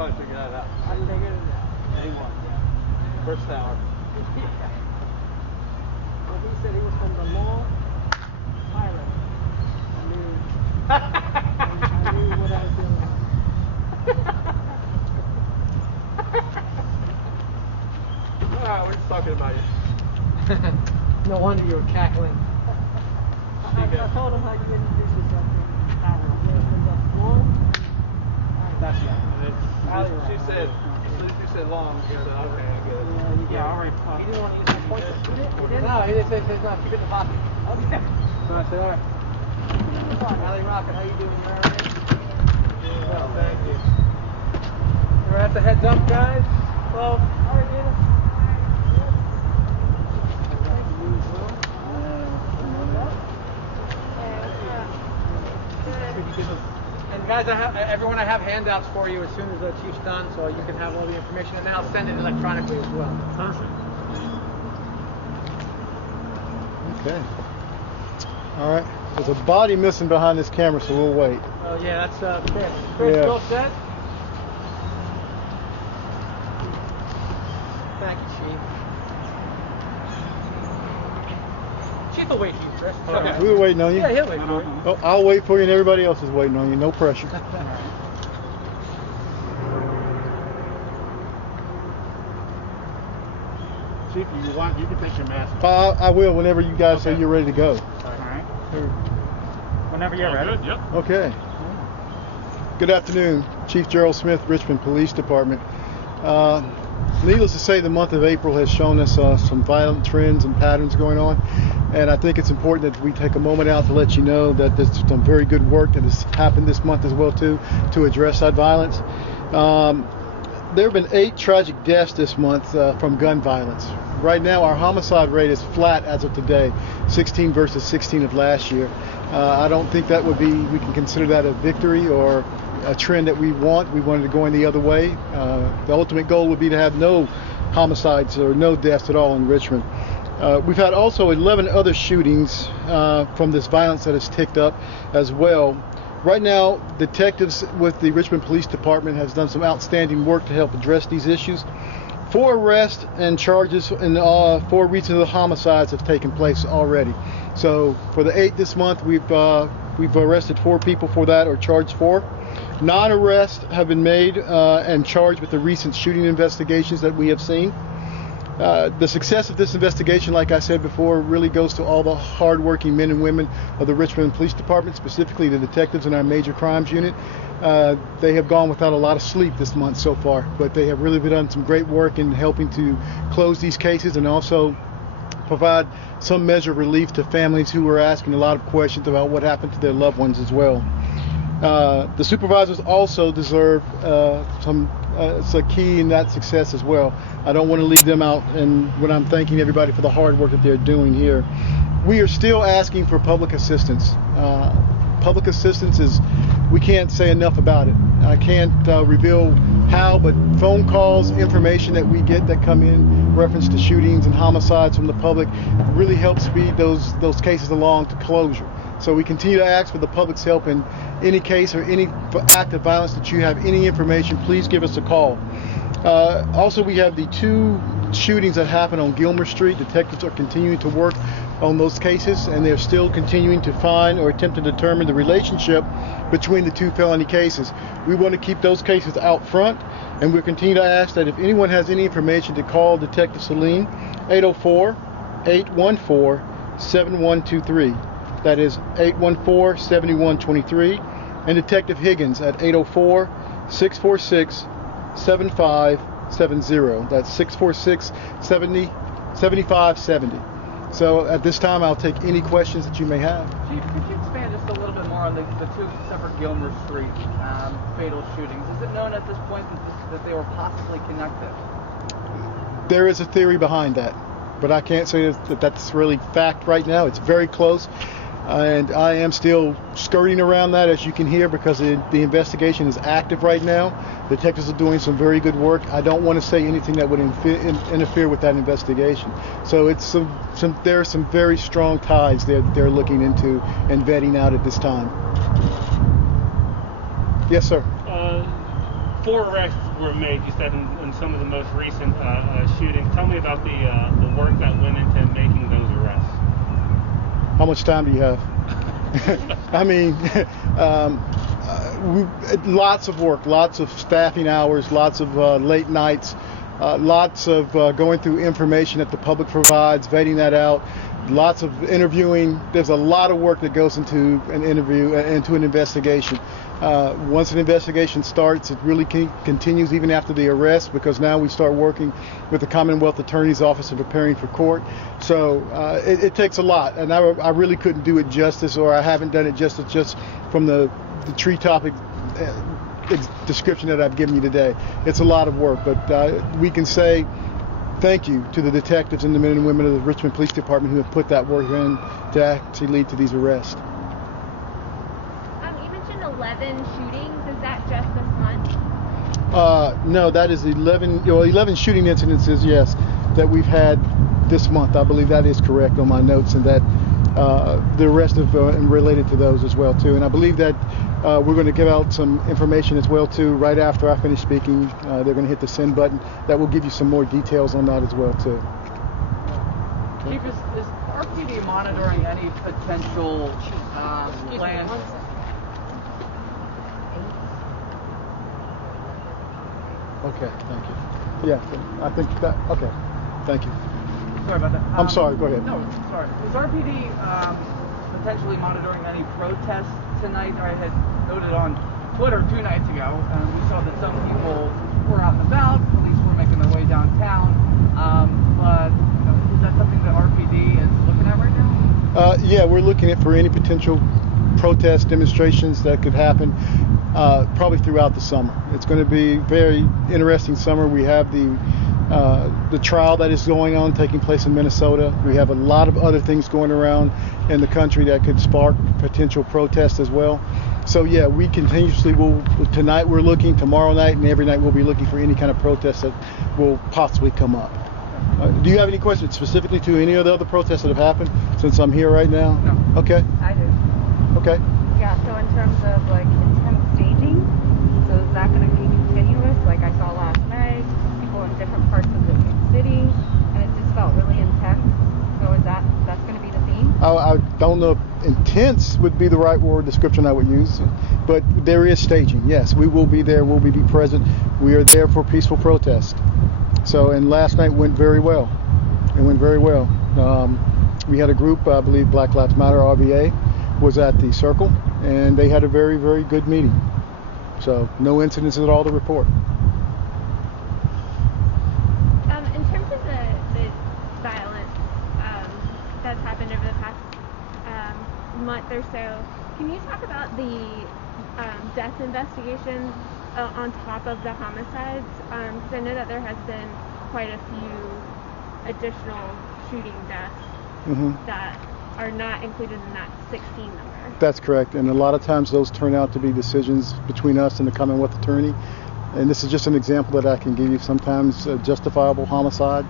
probably figure that out. How did they get it? Anyone. First hour. Well, he said he was from the Long Island. I knew what I was doing. Alright, we're just talking about you. No wonder you were cackling. I told him how you introduced yourself to That's right. She said, as soon as you said long, you said, okay, I get it. Yeah, all right. He didn't want to use my pointer. He didn't? No, he didn't say no. Keep it in the pocket. Okay. So I said, all right. Alley Rocket, how you doing? You all right? Well, thank you. We're at the heads up, guys. Well, all right, Dana. And guys, everyone, I have handouts for you as soon as the chief's done, so you can have all the information, and then I'll send it electronically as well. Perfect. Okay. All right. There's a body missing behind this camera, so we'll wait. Oh yeah, that's Chris. Chris, Yeah. you all set? Thank you, Chief. Chief will wait for you, Chris. Okay. We're waiting on you. Yeah, he'll wait for you. Oh, I'll wait for you, and everybody else is waiting on you. No pressure. Chief, you can take your mask off. I will whenever you guys say Okay. you're ready to go. All right. Whenever you're ready. Good, yep. Okay. Good afternoon, Chief Gerald Smith, Richmond Police Department. Needless to say, the month of April has shown us some violent trends and patterns going on, and I think it's important that we take a moment out to let you know that there's some very good work that has happened this month as well too, to address that violence. There have been 8 tragic deaths this month from gun violence. Right now, our homicide rate is flat as of today, 16 versus 16 of last year. I don't think that we can consider that a victory or a trend that we want. We wanted to go in the other way. The ultimate goal would be to have no homicides or no deaths at all in Richmond. We've had also 11 other shootings from this violence that has ticked up as well. Right now, detectives with the Richmond Police Department has done some outstanding work to help address these issues. 4 arrests and charges in 4 recent homicides have taken place already. So for the 8 this month, we've arrested 4 people for that, or charged 4. 9 arrests have been made and charged with the recent shooting investigations that we have seen. The success of this investigation, like I said before, really goes to all the hard-working men and women of the Richmond Police Department, specifically the detectives in our major crimes unit. They have gone without a lot of sleep this month so far, but they have really done some great work in helping to close these cases and also provide some measure of relief to families who were asking a lot of questions about what happened to their loved ones as well. The supervisors also deserve it's a key in that success as well. I don't want to leave them out, and when I'm thanking everybody for the hard work that they're doing here. We are still asking for public assistance. Public assistance we can't say enough about it. I can't reveal how, but phone calls, information that we get that come in reference to shootings and homicides from the public really helps speed those cases along to closure. So we continue to ask for the public's help in any case or any act of violence that you have any information, please give us a call. Also, we have the 2 shootings that happened on Gilmer Street. Detectives are continuing to work on those cases, and they're still continuing to find or attempt to determine the relationship between the 2 felony cases. We want to keep those cases out front, and we'll continue to ask that if anyone has any information to call Detective Celine, 804-814-7123. That is 814-7123, and Detective Higgins at 804-646-7570. That's 646-7570. So at this time, I'll take any questions that you may have. Chief, could you expand just a little bit more on the 2 separate Gilmer Street fatal shootings? Is it known at this point that they were possibly connected? There is a theory behind that, but I can't say that that's really fact right now. It's very close. And I am still skirting around that, as you can hear, because the investigation is active right now. Detectives are doing some very good work. I don't want to say anything that would interfere with that investigation. So it's there are some very strong ties they're looking into and vetting out at this time. Yes, sir. 4 arrests were made, you said, in some of the most recent shootings. Tell me about the work that went into making those arrests. How much time do you have? I mean, lots of work, lots of staffing hours, lots of late nights, lots of going through information that the public provides, vetting that out, lots of interviewing. There's a lot of work that goes into an interview, into an investigation. Once an investigation starts, it really continues even after the arrest, because now we start working with the Commonwealth Attorney's Office and preparing for court. So it takes a lot, and I really couldn't do it justice, or I haven't done it justice just from the tree topic description that I've given you today. It's a lot of work, but we can say thank you to the detectives and the men and women of the Richmond Police Department who have put that work in to actually lead to these arrests. You mentioned 11 shootings. Is that just this month? No, that is 11 shooting incidences, yes, that we've had this month. I believe that is correct on my notes, and that the rest of related to those as well too. And I believe that we're going to give out some information as well too right after I finish speaking. They're going to hit the send button. That will give you some more details on that as well too. Chief, is RPD monitoring any potential plans? Okay, thank you. Yeah, I think that. Okay, thank you. Sorry about that. I'm sorry. Go ahead. No, sorry. Is RPD potentially monitoring any protests tonight? I had noted on Twitter 2 nights ago, we saw that some people were out and about. Police were making their way downtown. But is that something that RPD is looking at right now? Yeah, we're looking at for any potential protest demonstrations that could happen probably throughout the summer. It's going to be a very interesting summer. We have the trial that is going on, taking place in Minnesota. We have a lot of other things going around in the country that could spark potential protests as well. So yeah, we continuously will. Tonight we're looking, tomorrow night, and every night we'll be looking for any kind of protest that will possibly come up. Do you have any questions specifically to any of the other protests that have happened since I'm here right now? No. Okay. I do. Okay. Yeah, so in terms of like intense staging, so is that going to be continuous? Like I saw last night, people in different parts of the city, and it just felt really intense. So is that's going to be the theme? I don't know if intense would be the right word description I would use, but there is staging. Yes, we will be there. We'll be present. We are there for peaceful protest. So, and last night went very well. It went very well. We had a group, I believe Black Lives Matter, RBA, was at the Circle, and they had a very, very good meeting. So, no incidents at all to report. In terms of the violence that's happened over the past month or so, can you talk about the death investigations on top of the homicides? Because I know that there has been quite a few additional shooting deaths that are not included in that 16 number. That's correct, and a lot of times those turn out to be decisions between us and the Commonwealth Attorney. And this is just an example that I can give you. Sometimes a justifiable homicide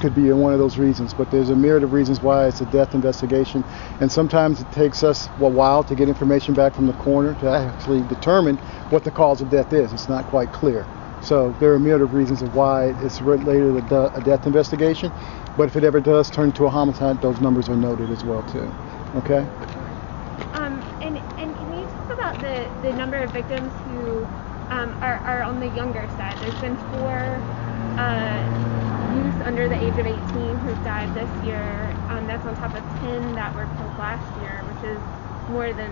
could be one of those reasons, but there's a myriad of reasons why it's a death investigation, and sometimes it takes us a while to get information back from the coroner to actually determine what the cause of death is. It's not quite clear. So there are a myriad of reasons of why it's related to a death investigation, but if it ever does turn to a homicide, those numbers are noted as well too. Okay? And can you talk about the number of victims who are on the younger side? There's been 4 youth under the age of 18 who've died this year. That's on top of 10 that were killed last year, which is more than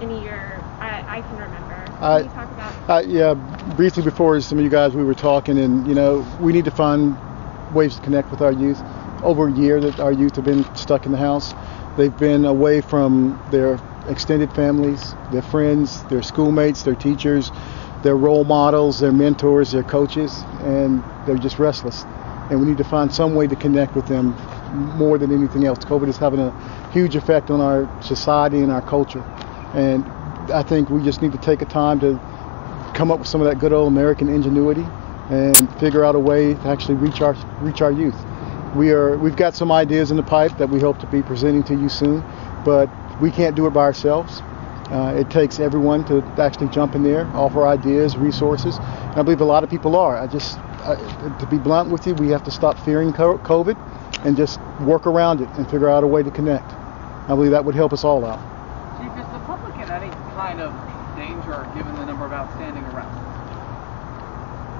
any year I can remember. Can you talk about? Yeah, briefly before some of you guys we were talking, and we need to find ways to connect with our youth. Over a year that our youth have been stuck in the house. They've been away from their extended families, their friends, their schoolmates, their teachers, their role models, their mentors, their coaches, and they're just restless. And we need to find some way to connect with them more than anything else. COVID is having a huge effect on our society and our culture. And I think we just need to take a time to come up with some of that good old American ingenuity and figure out a way to actually reach our youth. We've got some ideas in the pipe that we hope to be presenting to you soon, but we can't do it by ourselves. It takes everyone to actually jump in there, offer ideas, resources. And I believe a lot of people are. To be blunt with you, we have to stop fearing COVID and just work around it and figure out a way to connect. I believe that would help us all out. Chief, is the public in any kind of danger given the number of outstanding arrests?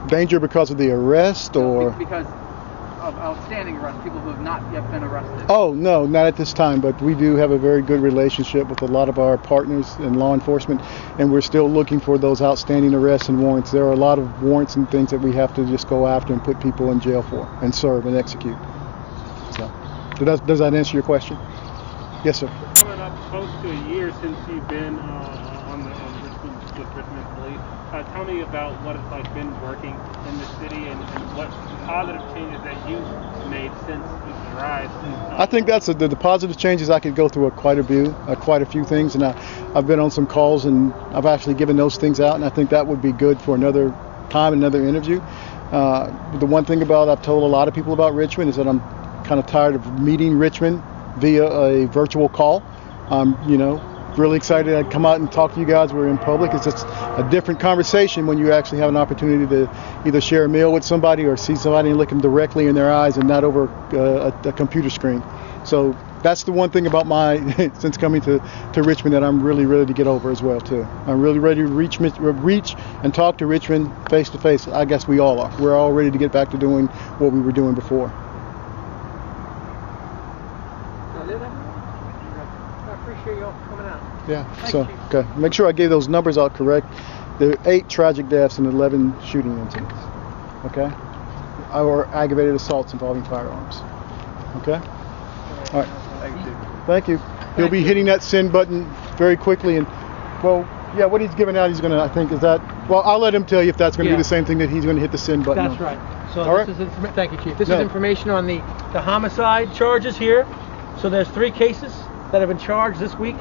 Danger because of the arrest, or? Because of outstanding arrests, people who have not yet been arrested. Oh, no, not at this time, but we do have a very good relationship with a lot of our partners in law enforcement, and we're still looking for those outstanding arrests and warrants. There are a lot of warrants and things that we have to just go after and put people in jail for and serve and execute. So, does that answer your question? Yes, sir. Coming up close to a year since you've been with Richmond Police, tell me about what it's like been working in the city and what positive changes that you've made since the rise. I think that's the positive changes. I could go through quite a few things, and I've been on some calls and I've actually given those things out, and I think that would be good for another time, another interview. The one thing I've told a lot of people about Richmond is that I'm kind of tired of meeting Richmond via a virtual call. Really excited I'd come out and talk to you guys. We're in public. It's just a different conversation when you actually have an opportunity to either share a meal with somebody or see somebody and look them directly in their eyes and not over a computer screen. So that's the one thing about since coming to Richmond that I'm really ready to get over as well too. I'm really ready to reach and talk to Richmond face to face. I guess we all are. We're all ready to get back to doing what we were doing before. I appreciate you all coming out. Yeah, okay. Make sure I gave those numbers out correct. There are 8 tragic deaths and 11 shooting incidents. Okay? Or aggravated assaults involving firearms. Okay? All right. Thank you. He'll be hitting that send button very quickly, and what he's giving out, I'll let him tell you if that's going to be the same thing that he's going to hit the send button. That's right. So thank you, Chief. This is information on the homicide charges here. So there's 3 cases that have been charged this week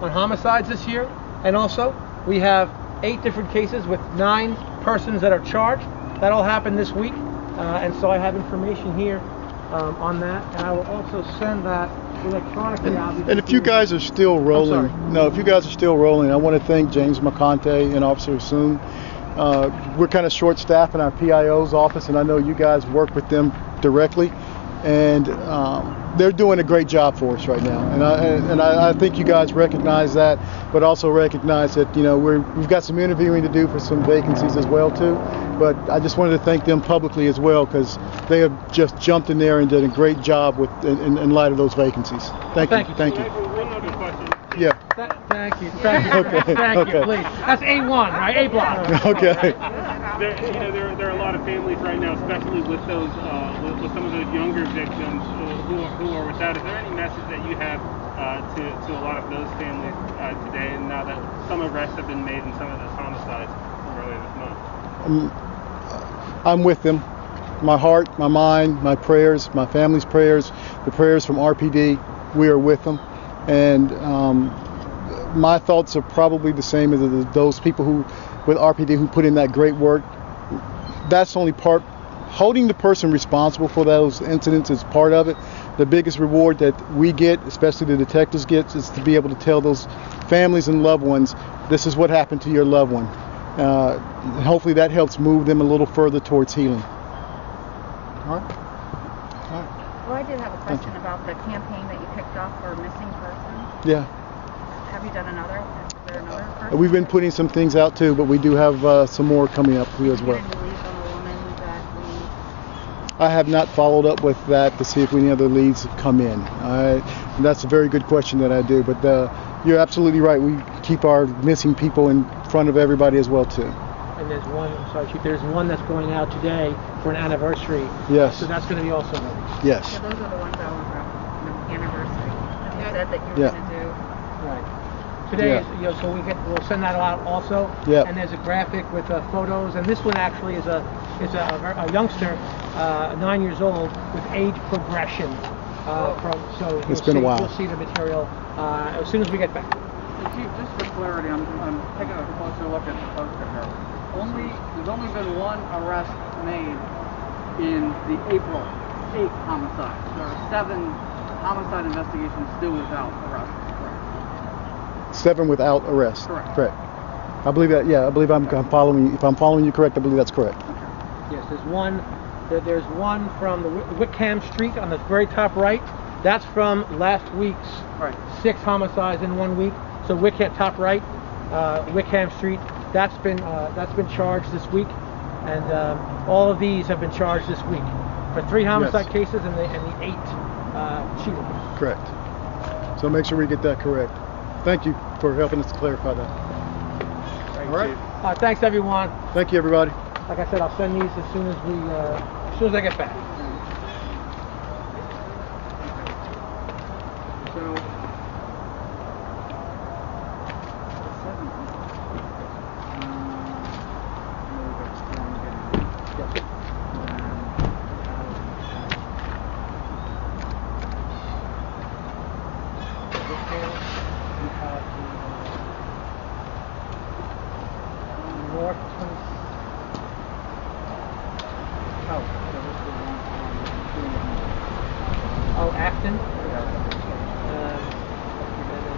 on homicides this year, and also we have 8 different cases with 9 persons that are charged. That all happened this week, and so I have information here on that, and I will also send that electronically. And if you guys are still rolling, I want to thank James McConte and Officer Soon. We're kind of short-staffed in our PIO's office, and I know you guys work with them directly, and they're doing a great job for us right now, and I think you guys recognize that, but also recognize that we've got some interviewing to do for some vacancies as well too. But I just wanted to thank them publicly as well, because they have just jumped in there and did a great job in light of those vacancies. Thank you. One other question. Yeah. Thank you. Okay. Thank you. Please. That's A1, right? A block. Okay. There are a lot of families right now, especially with those with some of those younger victims who are without. Is there any message that you have to a lot of those families today, and now that some arrests have been made in some of those homicides from earlier this month? I'm with them. My heart, my mind, my prayers, my family's prayers, the prayers from RPD, we are with them. And my thoughts are probably the same as those people with RPD who put in that great work. That's only part. Holding the person responsible for those incidents is part of it. The biggest reward that we get, especially the detectives get, is to be able to tell those families and loved ones, this is what happened to your loved one. Hopefully that helps move them a little further towards healing. All right. Well, I did have a question about the campaign that you kicked off for missing persons. Yeah. Have you done another? Is there another person? We've been putting some things out too, but we do have some more coming up too as well. Did you get any leads on the woman that I have not followed up with that to see if any other leads have come in. That's a very good question that I do, but you're absolutely right. We keep our missing people in front of everybody as well too. And there's one, I'm sorry, Chief, there's one that's going out today for an anniversary. Yes. So that's going to be also ready. Yes. Yeah, those are the ones I was the anniversary. You said that you were Yeah. going to do. Right. Today, is, so we'll send that out also. Yeah. And there's a graphic with photos, and this one actually is a youngster, 9 years old, with age progression. It's been a while. You'll see the material as soon as we get back. Chief, just for clarity, I'm taking a closer look at the poster here. There's only been one arrest made in the April 8th homicide. There are 7 homicide investigations still without arrest. Correct? 7 without arrest. Correct. I believe that. Yeah, I believe I'm following you. If I'm following you correct, I believe that's correct. Yes, there's one. There's one from the Wickham Street on the very top right. That's from last week's 6 homicides in 1 week. So Wickham top right, Wickham Street. That's been charged this week, and all of these have been charged this week for 3 homicide cases and the 8 shooting. Correct. So make sure we get that correct. Thank you for helping us clarify that. All right. Thanks everyone. Thank you, everybody. Like I said, I'll send these as soon as I get back. So, Acton.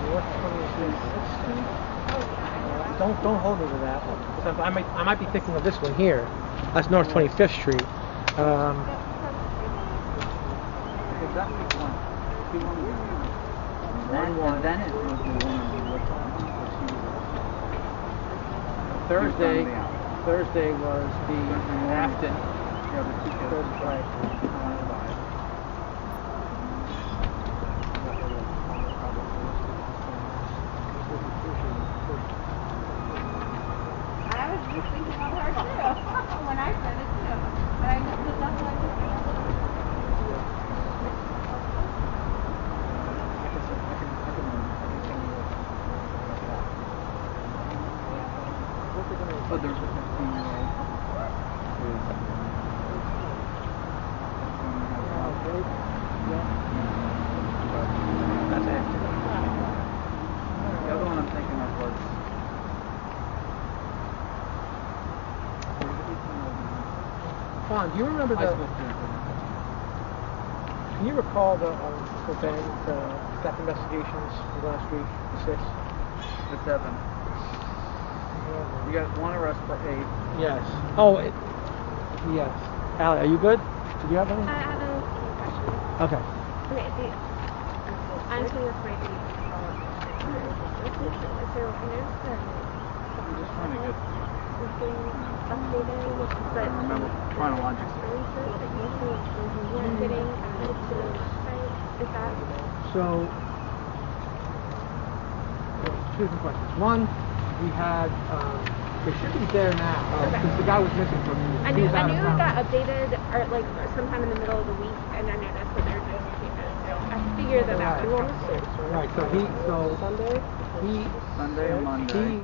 North 26th Street. Don't hold me to that. Because I might be thinking of this one here. That's North 25th Street. Thursday was the Afton. Right. I was just thinking of her too when I said it too, but I just did nothing like this. but there's a 15-year-old That's Afton. The other one I'm thinking of was Fawn, do you remember high the? school student. Can you recall the step investigations from last week, the 6? The 7. You got 1 arrest for 8. Yes. Oh, yes. Allie, are you good? Did you have any? I have a few questions. Okay. Okay, I'm just afraid to follow up. So I noticed that I'm just trying to get it's getting updated, but remember chronological. releases that usually weren't getting added to the website. Is that So, two different questions. One, we had, it should be there now, because the guy was missing from I he knew was out of it town. got updated or like sometime in the middle of the week, and I noticed that there's no changes. So I figured that out. Right, so Sunday he Sunday and Monday. he